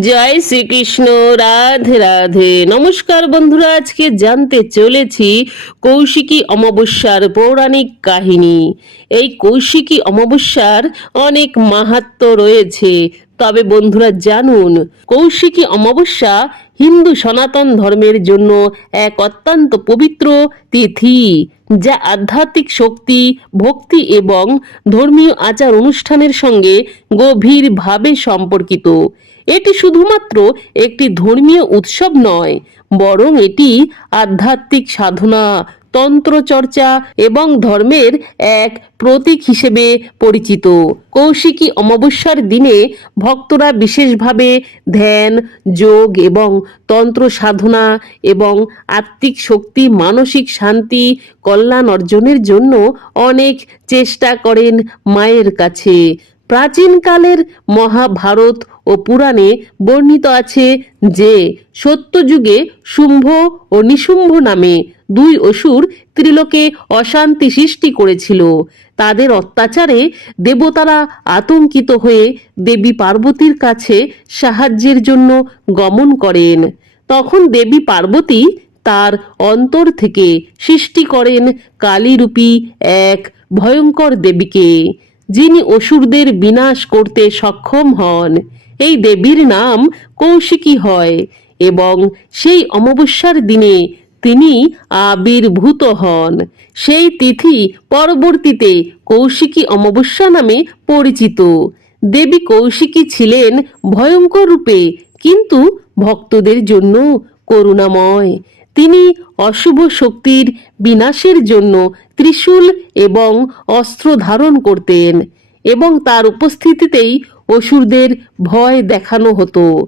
জয় শ্রীকৃষ্ণ, রাধে রাধে। নমস্কার বন্ধুরা, আজকে জানতে চলেছি কৌশিকী অমাবস্যার পৌরাণিক কাহিনী। এই কৌশিকী অমাবস্যার অনেক মাহাত্ম্য রয়েছে। তবে বন্ধুরা, জানুন, কৌশিকী অমাবস্যা হিন্দু সনাতন ধর্মের জন্য এক অত্যন্ত পবিত্র তিথি, যা আধ্যাত্মিক শক্তি, ভক্তি এবং ধর্মীয় আচার অনুষ্ঠানের সঙ্গে গভীরভাবে সম্পর্কিত। এটি শুধুমাত্র একটি ধর্মীয় উৎসব নয়, বরং এটি আধ্যাত্মিক সাধনা তন্ত্র চর্চা এবং ধর্মের এক প্রতীক হিসেবে পরিচিত। কৌশিকী অমাবস্যার দিনে ভক্তরা বিশেষভাবে ধ্যান, যোগ এবং তন্ত্র সাধনা এবং আত্মিক শক্তি, মানসিক শান্তি, কল্যাণ অর্জনের জন্য অনেক চেষ্টা করেন মায়ের কাছে। প্রাচীনকালের মহাভারত ও পুরাণে বর্ণিত আছে যে সত্যযুগে শুম্ভ ও নিশুম্ভ নামে দুই অসুর ত্রিলোকে অশান্তি সৃষ্টি করেছিল। তাদের অত্যাচারে দেবতারা আতঙ্কিত হয়ে দেবী পার্বতীর কাছে সাহায্যের জন্য গমন করেন। তখন দেবী পার্বতী তার অন্তর থেকে সৃষ্টি করেন কালীরূপী এক ভয়ঙ্কর দেবীকে। যিনি অসুরদের বিনাশ করতে সক্ষম হন, এই দেবীর নাম কৌশিকী হয় এবং সেই অমাবস্যার দিনে তিনি আবির্ভূত হন। সেই তিথি পরবর্তীতে কৌশিকী অমাবস্যা নামে পরিচিত। দেবী কৌশিকী ছিলেন ভয়ঙ্কর রূপে, কিন্তু ভক্তদের জন্য করুণাময়। তিনি অশুভ শক্তির বিনাশের জন্য ত্রিশূল এবং অস্ত্র ধারণ করতেন এবং তার উপস্থিতিতেই অসুরদের ভয় দেখানো হতো।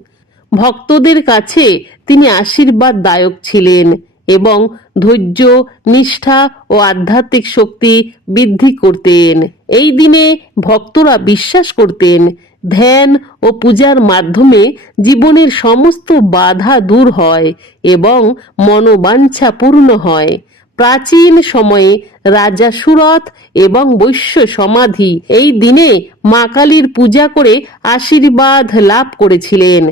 ভক্তদের কাছে তিনি আশীর্বাদ দায়ক ছিলেন এবং ধৈর্য, নিষ্ঠা ও আধ্যাত্মিক শক্তি বৃদ্ধি করতেন। এই দিনে ভক্তরা বিশ্বাস করতেন ধ্যান ও পূজার মাধ্যমে জীবনের সমস্ত বাধা দূর হয় এবং মনোবাঞ্ছা পূর্ণ হয়। প্রাচীন সময়ে রাজা সুরথ এবং বৈশ্য সমাধি এই দিনে মা কালীর পূজা করে আশীর্বাদ লাভ করেছিলেন।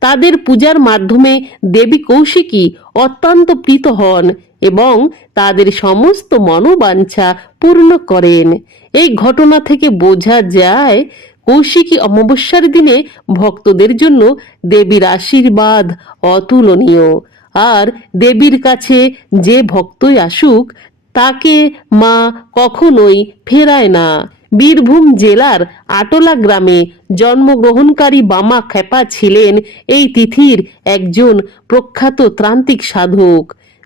তাদের পূজার মাধ্যমে দেবী কৌশিকী অত্যন্ত প্রীত হন এবং তাদের সমস্ত মনোবাঞ্ছা পূর্ণ করেন। এই ঘটনা থেকে বোঝা যায় কৌশিকী অমাবস্যার দিনে ভক্তদের জন্য দেবীর আশীর্বাদ অতুলনীয়। আর দেবীর কাছে যে ভক্তই আসুক, তাকে মা কখনোই ফেরায় না। বীরভূম জেলার আটোলা গ্রামে জন্মগ্রহণকারী বামা খেপা ছিলেন এই তিথির একজন প্রখ্যাত ত্রান্তিক সাধক।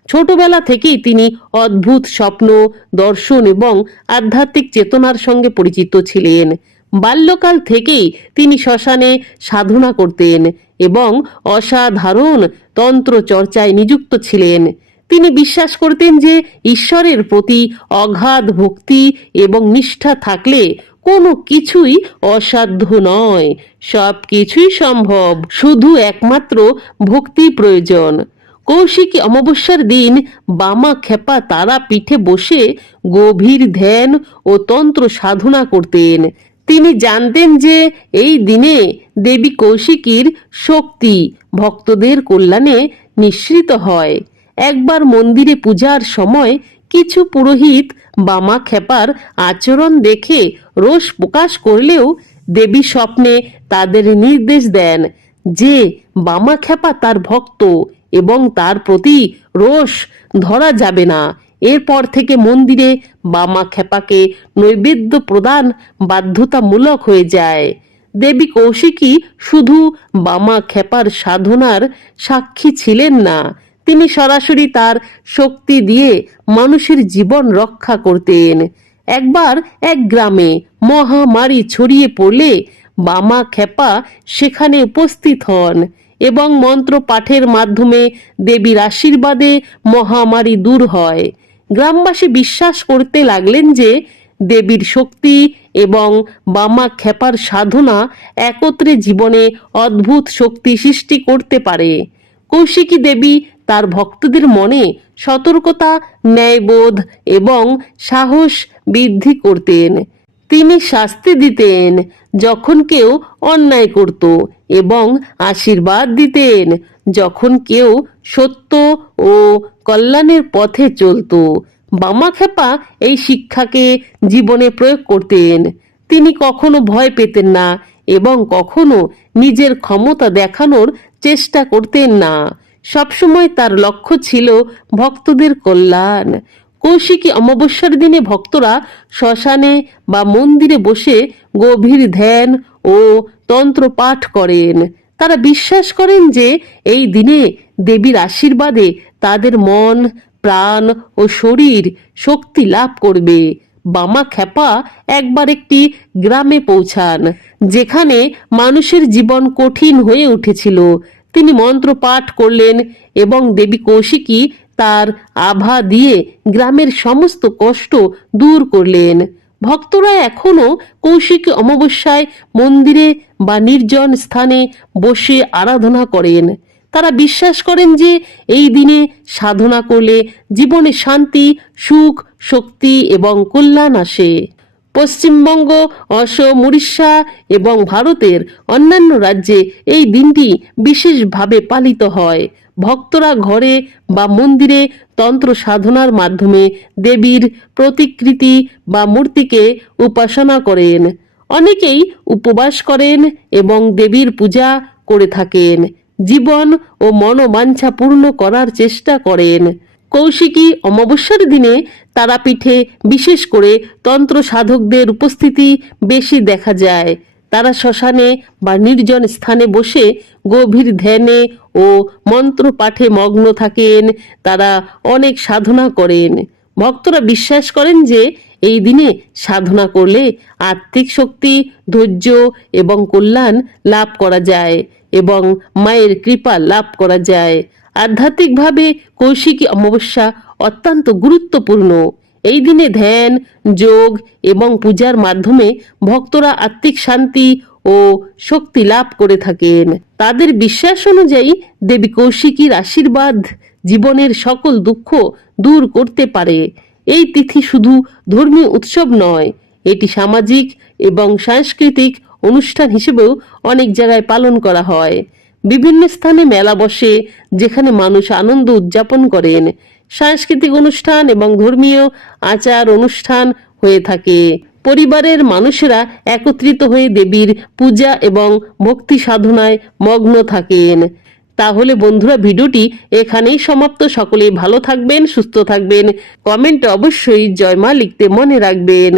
ছোটবেলা থেকেই তিনি অদ্ভুত স্বপ্ন, দর্শন এবং আধ্যাত্মিক চেতনার সঙ্গে পরিচিত ছিলেন। বাল্যকাল থেকেই তিনি শ্মশানে সাধনা করতেন এবং অসাধারণ তন্ত্র চর্চায় নিযুক্ত ছিলেন। তিনি বিশ্বাস করতেন যে ঈশ্বরের প্রতি অগাধ ভক্তি এবং নিষ্ঠা থাকলে কোনো কিছুই অসাধ্য নয় সব কিছুই সম্ভব, শুধু একমাত্র ভক্তি প্রয়োজন। কৌশিকী অমাবস্যার দিন বামা খেপা তারা পিঠে বসে গভীর ধ্যান ও তন্ত্র সাধনা করতেন। তিনি জানতেন যে এই দিনে দেবী কৌশিকীর শক্তি ভক্তদের কল্যাণে নিঃসৃত হয়। একবার মন্দিরে পূজার সময় কিছু পুরোহিত বামা খেপার আচরণ দেখে রোষ প্রকাশ করলেও দেবী স্বপ্নে তাদের নির্দেশ দেন যে বামা খেপা তার ভক্ত এবং তার প্রতি রোষ ধরা যাবে না। এরপর থেকে মন্দিরে বামা খেপাকে নৈবেদ্য প্রদান বাধ্যতামূলক হয়ে যায়। দেবী কৌশিকী শুধু বামা খেপার সাধনার সাক্ষী ছিলেন না, তিনি সরাসরি তার শক্তি দিয়ে মানুষের জীবন রক্ষা করতেন। একবার এক গ্রামে মহামারী ছড়িয়ে পড়লে বামা খেপা সেখানে উপস্থিত হন এবং মন্ত্র পাঠের মাধ্যমে দেবীর আশীর্বাদে মহামারী দূর হয়। গ্রামবাসী বিশ্বাস করতে লাগলেন যে দেবীর শক্তি এবং বামা খেপার সাধনা একত্রে জীবনে অদ্ভুত শক্তি সৃষ্টি করতে পারে। কৌশিকী দেবী তার ভক্তদের মনে সতর্কতা, ন্যায়বোধ এবং সাহস বৃদ্ধি করতেন। তিনি শাস্তি দিতেন যখন কেউ অন্যায় করত এবং আশীর্বাদ দিতেন যখন কেউ সত্য ও কল্যাণের পথে চলতো। বামাখ্যাপা এই শিক্ষাকে জীবনে প্রয়োগ করতেন। তিনি কখনো ভয় পেতেন না এবং কখনো নিজের ক্ষমতা দেখানোর চেষ্টা করতেন না। সবসময় তার লক্ষ্য ছিল ভক্তদের কল্যাণ। কৌশিকী অমাবস্যার দিনে ভক্তরা শ্মশানে বা মন্দিরে বসে গভীর ধ্যান ও তন্ত্র পাঠ করেন। তারা বিশ্বাস করেন যে এই দিনে দেবীর আশীর্বাদে তাদের মন, প্রাণ ও শরীর শক্তি লাভ করবে। বামা খ্যাপা একবার একটি গ্রামে পৌঁছান, যেখানে মানুষের জীবন কঠিন হয়ে উঠেছিল। তিনি মন্ত্র পাঠ করলেন এবং দেবী কৌশিকী তার আভা দিয়ে গ্রামের সমস্ত কষ্ট দূর করলেন। ভক্তরা এখনও কৌশিক অমাবস্যায় মন্দিরে বা নির্জন স্থানে বসে আরাধনা করেন। তারা বিশ্বাস করেন যে এই দিনে সাধনা করলে জীবনে শান্তি, সুখ, শক্তি এবং কল্যাণ আসে। পশ্চিমবঙ্গ, অসম, উড়িষ্যা এবং ভারতের অন্যান্য রাজ্যে এই দিনটি বিশেষভাবে পালিত হয়। ভক্তরা ঘরে বা মন্দিরে তন্ত্র সাধনার মাধ্যমে দেবীর প্রতিকৃতি বা মূর্তিকে উপাসনা করেন। অনেকেই উপবাস করেন এবং দেবীর পূজা করে থাকেন। জীবন ও মনোবাঞ্ছা পূর্ণ করার চেষ্টা করেন। কৌশিকী অমাবস্যার দিনে তারাপীঠে বিশেষ করে তন্ত্র সাধকদের উপস্থিতি বেশি দেখা যায়। তারা শ্মশানে বা নির্জন স্থানে বসে গভীর ধ্যানে ও মন্ত্র পাঠে মগ্ন থাকেন। তারা অনেক সাধনা করেন। ভক্তরা বিশ্বাস করেন যে এই দিনে সাধনা করলে আর্থিক শক্তি, ধৈর্য এবং কল্যাণ লাভ করা যায় এবং মায়ের কৃপা লাভ করা যায়। আধ্যাত্মিকভাবে কৌশিকী অমাবস্যা অত্যন্ত গুরুত্বপূর্ণ। এই দিনে ধ্যান, যোগ এবং পূজার মাধ্যমে ভক্তরা আত্মিক শান্তি ও শক্তি লাভ করে থাকেন। তাদের বিশ্বাস অনুযায়ী দেবী কৌশিকীর আশীর্বাদ জীবনের সকল দুঃখ দূর করতে পারে। এই তিথি শুধু ধর্মীয় উৎসব নয়, এটি সামাজিক এবং সাংস্কৃতিক অনুষ্ঠান হিসেবেও অনেক জায়গায় পালন করা হয়। বিভিন্ন স্থানে মেলা বসে, যেখানে মানুষ আনন্দ উদযাপন করেন। সাংস্কৃতিক অনুষ্ঠান এবং ধর্মীয় আচার অনুষ্ঠান হয়ে থাকে। পরিবারের মানুষেরা একত্রিত হয়ে দেবীর পূজা এবং ভক্তি সাধনায় মগ্ন থাকেন। তাহলে বন্ধুরা, ভিডিওটি এখানেই সমাপ্ত। সকলেই ভালো থাকবেন, সুস্থ থাকবেন। কমেন্টে অবশ্যই জয়মা লিখতে মনে রাখবেন।